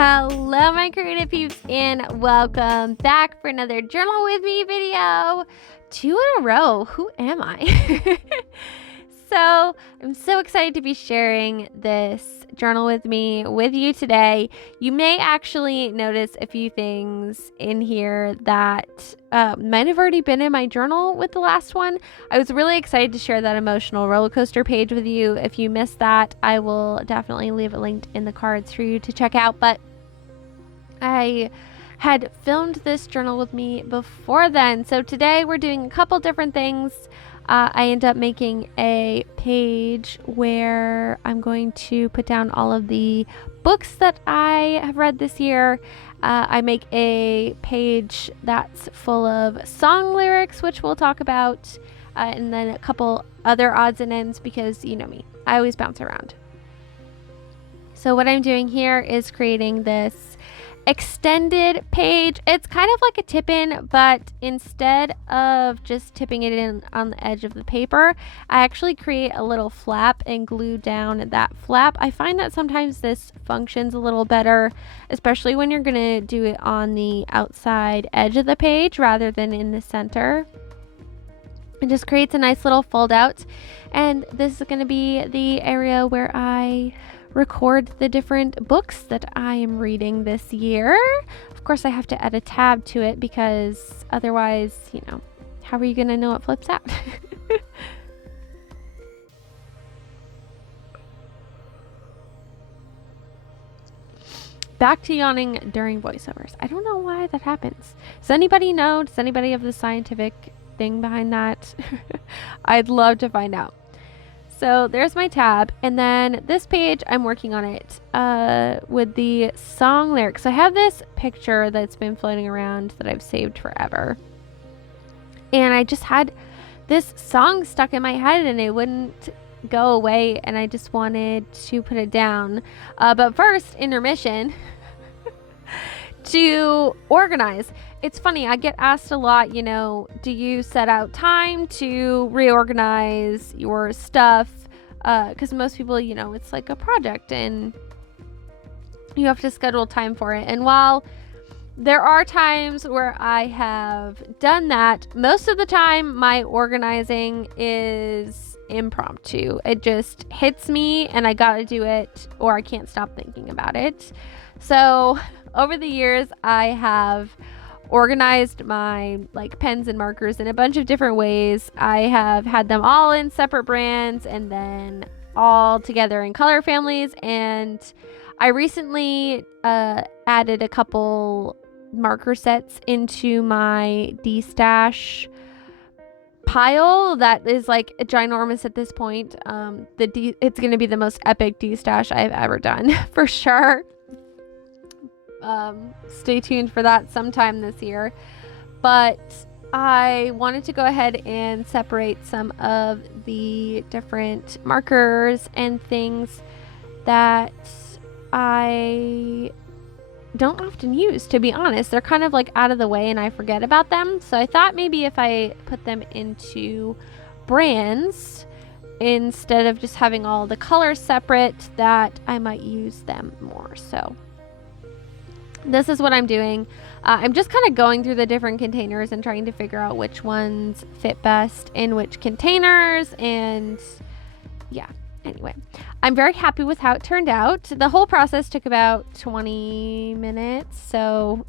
Hello, my creative peeps, and welcome back for another Journal With Me video. 2 in a row. Who am I? So I'm so excited to be sharing this journal with me with you today. You may actually notice a few things in here that might have already been in my journal with the last one. I was really excited to share that emotional roller coaster page with you. If you missed that, I will definitely leave it linked in the cards for you to check out. But I had filmed this journal with me before then. So today we're doing a couple different things. I end up making a page where I'm going to put down all of the books that I have read this year. I make a page that's full of song lyrics, which we'll talk about, and then a couple other odds and ends because you know me, I always bounce around. So what I'm doing here is creating this extended page. It's kind of like a tip-in, but instead of just tipping it in on the edge of the paper, I actually create a little flap and glue down that flap. I find that sometimes this functions a little better, especially when you're gonna do it on the outside edge of the page rather than in the center. It just creates a nice little fold out, and this is going to be the area where I record the different books that I am reading this year. Of course, I have to add a tab to it because otherwise, you know, how are you going to know it flips out? Back to yawning during voiceovers. I don't know why that happens. Does anybody know? Does anybody have the scientific thing behind that? I'd love to find out. So there's my tab, and then this page I'm working on it with the song lyrics. I have this picture that's been floating around that I've saved forever, and I just had this song stuck in my head and it wouldn't go away, and I just wanted to put it down. But first, intermission. To organize. It's funny, I get asked a lot, you know, do you set out time to reorganize your stuff? Because most people, you know, it's like a project and you have to schedule time for it. And while there are times where I have done that, most of the time my organizing is impromptu. It just hits me and I gotta do it, or I can't stop thinking about it. So over the years, I have organized my pens and markers in a bunch of different ways. I have had them all in separate brands and then all together in color families. And I recently added a couple marker sets into my D-stash pile that is like ginormous at this point. It's going to be the most epic D-stash I've ever done for sure. Stay tuned for that sometime this year. But I wanted to go ahead and separate some of the different markers and things that I don't often use, to be honest. They're kind of like out of the way and I forget about them. So I thought maybe if I put them into brands instead of just having all the colors separate, that I might use them more. So this is what I'm doing. I'm just kind of going through the different containers and trying to figure out which ones fit best in which containers. And yeah, anyway, I'm very happy with how it turned out. The whole process took about 20 minutes. So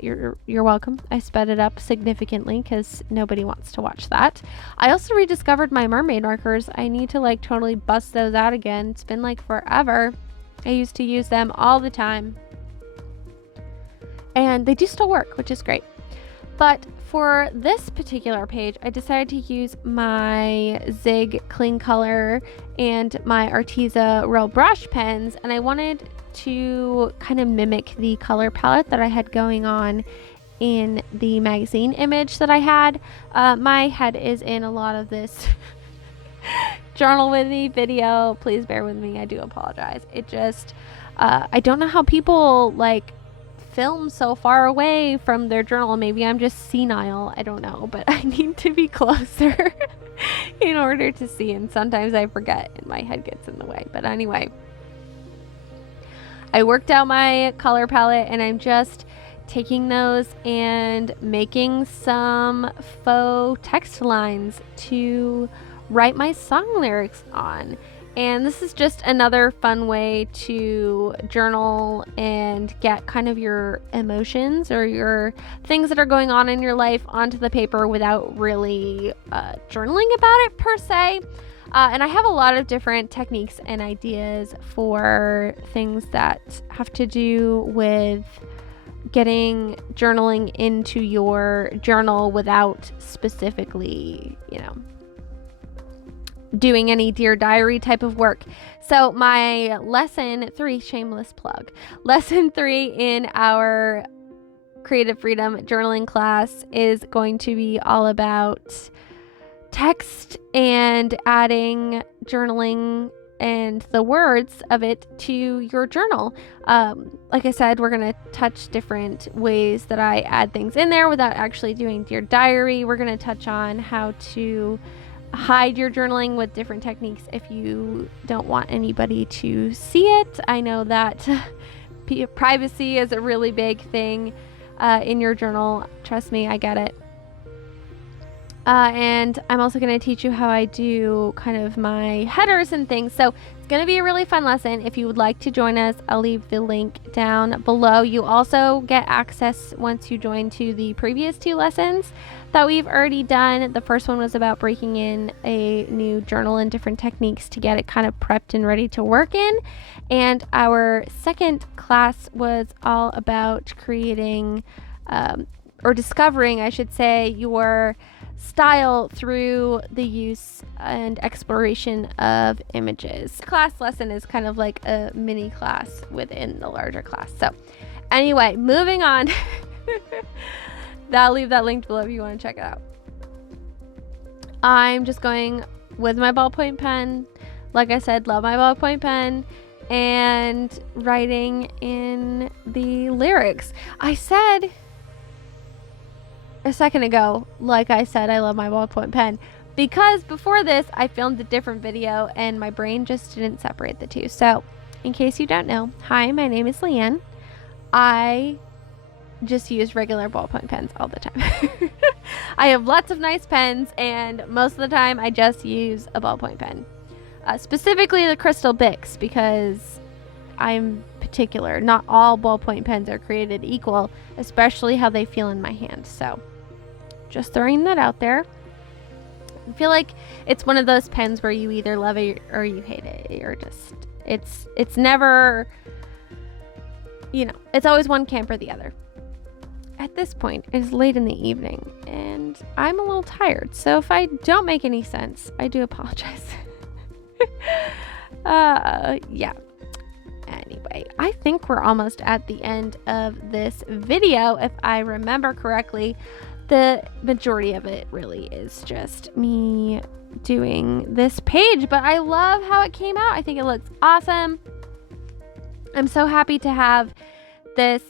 you're welcome. I sped it up significantly because nobody wants to watch that. I also rediscovered my mermaid markers. I need to totally bust those out again. It's been forever. I used to use them all the time. And they do still work, which is great. But for this particular page, I decided to use my Zig Cling Color and my Arteza Royal Brush pens, and I wanted to kind of mimic the color palette that I had going on in the magazine image that I had. My head is in a lot of this journal with me video. Please bear with me. I do apologize. It just, I don't know how people film so far away from their journal. Maybe I'm just senile, I don't know, but I need to be closer in order to see, and sometimes I forget and my head gets in the way. But anyway, I worked out my color palette and I'm just taking those and making some faux text lines to write my song lyrics on. And this is just another fun way to journal and get kind of your emotions or your things that are going on in your life onto the paper without really journaling about it per se. And I have a lot of different techniques and ideas for things that have to do with getting journaling into your journal without specifically, doing any Dear Diary type of work. So my lesson 3, shameless plug, lesson 3 in our Creative Freedom journaling class is going to be all about text and adding journaling and the words of it to your journal. Like I said, we're going to touch different ways that I add things in there without actually doing Dear Diary. We're going to touch on how to hide your journaling with different techniques if you don't want anybody to see it. I know that privacy is a really big thing in your journal. Trust me, I get it. And I'm also going to teach you how I do kind of my headers and things. So it's going to be a really fun lesson. If you would like to join us, I'll leave the link down below. You also get access once you join to the previous 2 lessons that we've already done. The first one was about breaking in a new journal and different techniques to get it kind of prepped and ready to work in. And our second class was all about creating or discovering, I should say, your style through the use and exploration of images. Class lesson is kind of like a mini class within the larger class. So anyway, moving on. I'll leave that linked below if you want to check it out. I'm just going with my ballpoint pen. Like I said, love my ballpoint pen, and writing in the lyrics. I said a second ago, like I said, I love my ballpoint pen because before this I filmed a different video and my brain just didn't separate the two. So in case you don't know, hi, my name is Leanne. I just use regular ballpoint pens all the time. I have lots of nice pens, and most of the time I just use a ballpoint pen, specifically the Crystal Bics, because I'm particular. Not all ballpoint pens are created equal, especially how they feel in my hand. So just throwing that out there. I feel like it's one of those pens where you either love it or you hate it. Or just it's never, it's always one camp or the other. At this point, it's late in the evening and I'm a little tired. So if I don't make any sense, I do apologize. Yeah. Anyway, I think we're almost at the end of this video. If I remember correctly, the majority of it really is just me doing this page, but I love how it came out. I think it looks awesome. I'm so happy to have this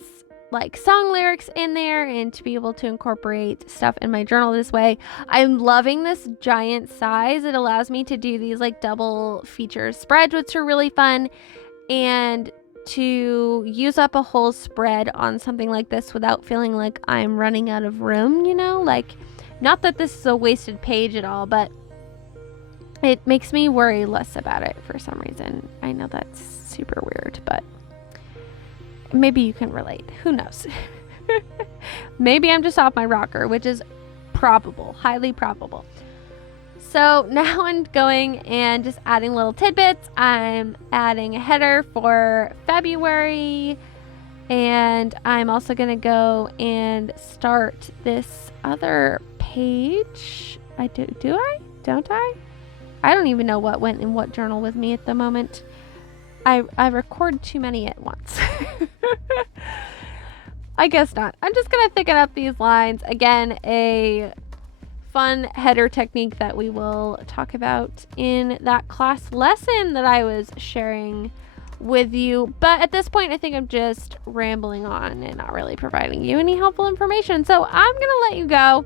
song lyrics in there and to be able to incorporate stuff in my journal this way. I'm loving this giant size. It allows me to do these double feature spreads, which are really fun, and to use up a whole spread on something like this without feeling like I'm running out of room, not that this is a wasted page at all, but it makes me worry less about it for some reason. I know that's super weird, but maybe you can relate. Who knows? Maybe I'm just off my rocker, which is probable, highly probable. So now I'm going and just adding little tidbits. I'm adding a header for February, and I'm also going to go and start this other page. Don't I? I don't even know what went in what journal with me at the moment. I record too many at once. I guess not. I'm just going to thicken up these lines. Again, a fun header technique that we will talk about in that class lesson that I was sharing with you. But at this point, I think I'm just rambling on and not really providing you any helpful information. So I'm going to let you go.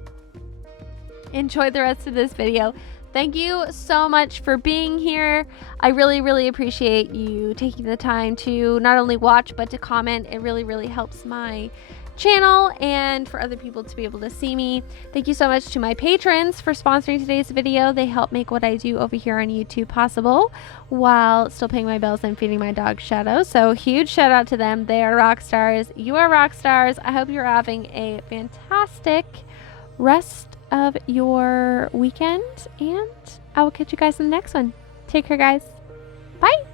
Enjoy the rest of this video. Thank you so much for being here. I really, really appreciate you taking the time to not only watch, but to comment. It really, really helps my channel and for other people to be able to see me. Thank you so much to my patrons for sponsoring today's video. They help make what I do over here on YouTube possible while still paying my bills and feeding my dog Shadow. So huge shout out to them. They are rock stars. You are rock stars. I hope you're having a fantastic rest of your weekend, and I will catch you guys in the next one. Take care, guys. Bye.